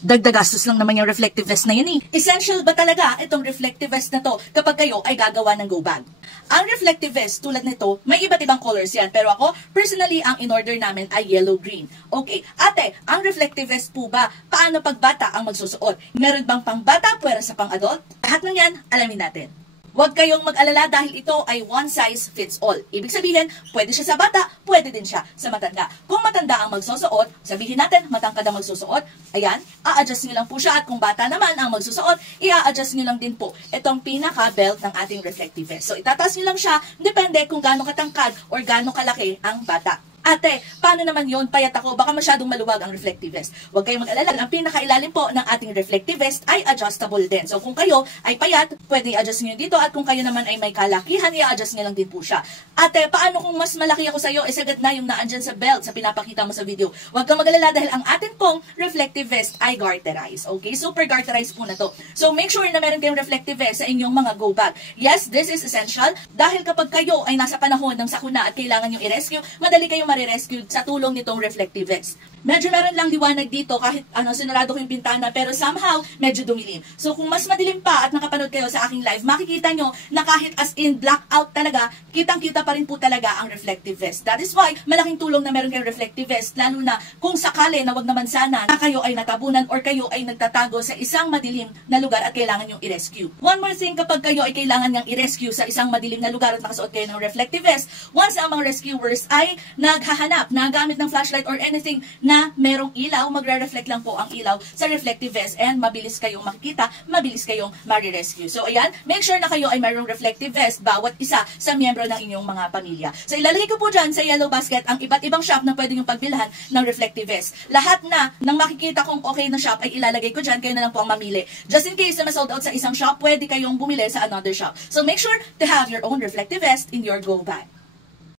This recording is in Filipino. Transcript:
Dagdag gastos lang naman yung reflective vest na yun eh. Essential ba talaga itong reflective vest na to kapag kayo ay gagawa ng go bag? Ang reflective vest tulad nito, may iba't ibang colors yan. Pero ako, personally, ang in-order namin ay yellow-green. Okay, ate, ang reflective vest po ba, paano pag bata ang magsusuot? Meron bang pang bata, pwera sa pang adult? Lahat ng yan, alamin natin. Huwag kayong mag-alala dahil ito ay one size fits all. Ibig sabihin, pwede siya sa bata, pwede din siya sa matanda. Kung matanda ang magsusuot, sabihin natin, matangkad ang magsusuot, ayan, a-adjust nyo lang po siya. At kung bata naman ang magsusuot, i-a-adjust nyo lang din po itong pinaka-belt ng ating reflective vest. So, itataas nyo lang siya, depende kung gaano katangkad or gaano kalaki ang bata. Ate, paano naman yun? Payat ako, baka masyadong maluwag ang reflective vest. Huwag kayong mag-alala, ang pinakailalim po ng ating reflective vest ay adjustable din. So kung kayo ay payat, pwede i-adjust nyo dito, at kung kayo naman ay may kalakihan, i-adjust nyo lang din po siya. Ate, paano kung mas malaki ako sa'yo, sagad na yung naandyan sa belt, sa pinapakita mo sa video? Huwag kang mag-alala dahil ang atin pong reflective vest ay garterized. Okay? Super garterized po na to. So make sure na meron kayong reflective vest sa inyong mga go bag. Yes, this is essential dahil kapag kayo ay nasa panahon ng sakuna at kailangan nyo i-rescue, madali kayong marirescue sa tulong nitong reflective vest. Medyo meron lang liwanag dito kahit sinarado ko yung bintana, pero somehow medyo dumilim. So kung mas madilim pa at nakapanood kayo sa aking live, makikita nyo na kahit as in blackout talaga, kitang-kita pa rin po talaga ang reflective vest. That is why malaking tulong na meron kayong reflective vest, lalo na kung sakali na wag naman sana na kayo ay natabunan or kayo ay nagtatago sa isang madilim na lugar at kailangan yung i-rescue. One more thing, kapag kayo ay kailangan niyang i-rescue sa isang madilim na lugar at nakasuot kayo ng reflective vest, once ang mga rescuers ay naghahanap, nagamit ng flashlight or anything na merong ilaw, magre-reflect lang po ang ilaw sa reflective vest and mabilis kayong makikita, mabilis kayong marirescue. So ayan, make sure na kayo ay mayroong reflective vest bawat isa sa miyembro ng inyong mga pamilya. So ilalagay ko po dyan sa yellow basket ang iba't ibang shop na pwede yung pagbilhan ng reflective vest. Lahat na nang makikita kong okay na shop ay ilalagay ko dyan, kayo na lang po ang mamili. Just in case na ma-sold out sa isang shop, pwede kayong bumili sa another shop. So make sure to have your own reflective vest in your go bag.